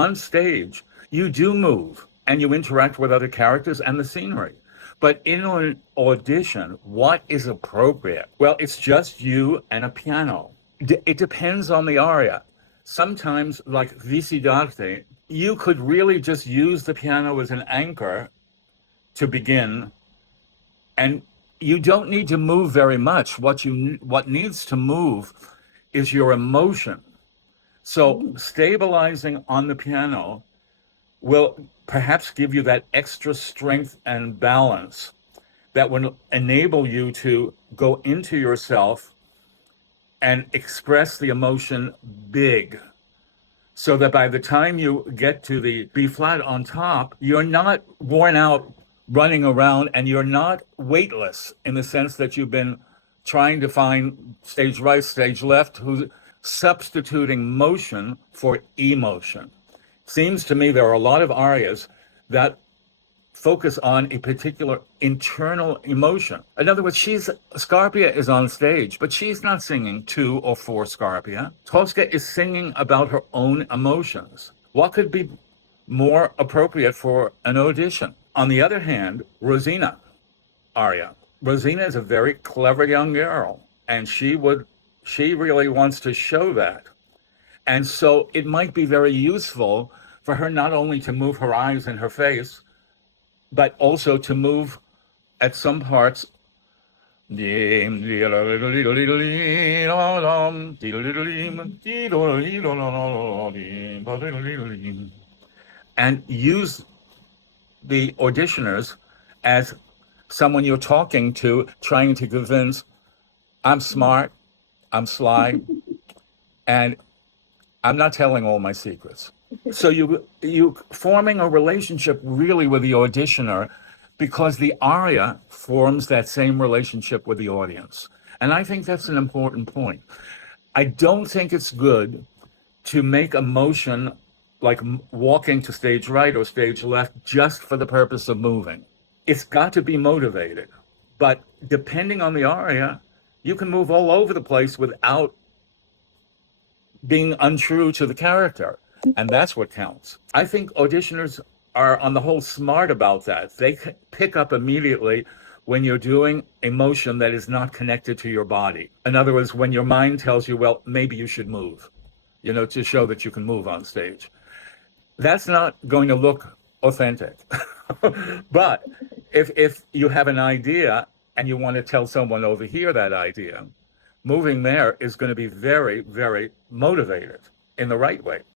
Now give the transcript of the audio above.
on stage, you do move and you interact with other characters and the scenery. But in an audition, what is appropriate? Well, it's just you and a piano. It depends on the aria. Sometimes, like Visidarte, you could really just use the piano as an anchor to begin, and you don't need to move very much. What needs to move is your emotion. So stabilizing on the piano will perhaps give you that extra strength and balance that will enable you to go into yourself and express the emotion big, so that by the time you get to the B flat on top, you're not worn out running around, and you're not weightless in the sense that you've been trying to find stage right, stage left, who's substituting motion for emotion. Seems to me there are a lot of arias that focus on a particular internal emotion. In other words, Scarpia is on stage, but she's not singing to or for Scarpia. Tosca is singing about her own emotions. What could be more appropriate for an audition? On the other hand, Rosina aria. Rosina is a very clever young girl, and she really wants to show that. And so it might be very useful for her not only to move her eyes and her face, but also to move at some parts and use the auditioners as someone you're talking to, trying to convince, I'm smart, I'm sly, and I'm not telling all my secrets. So you forming a relationship really with the auditioner, because the aria forms that same relationship with the audience. And I think that's an important point. I don't think it's good to make a motion like walking to stage right or stage left just for the purpose of moving. It's got to be motivated. But depending on the aria, you can move all over the place without being untrue to the character. And that's what counts. I think auditioners are, on the whole, smart about that. They pick up immediately when you're doing a motion that is not connected to your body. In other words, when your mind tells you, well, maybe you should move, to show that you can move on stage. That's not going to look authentic. But if you have an idea and you want to tell someone over here that idea, moving there is going to be very, very motivated in the right way.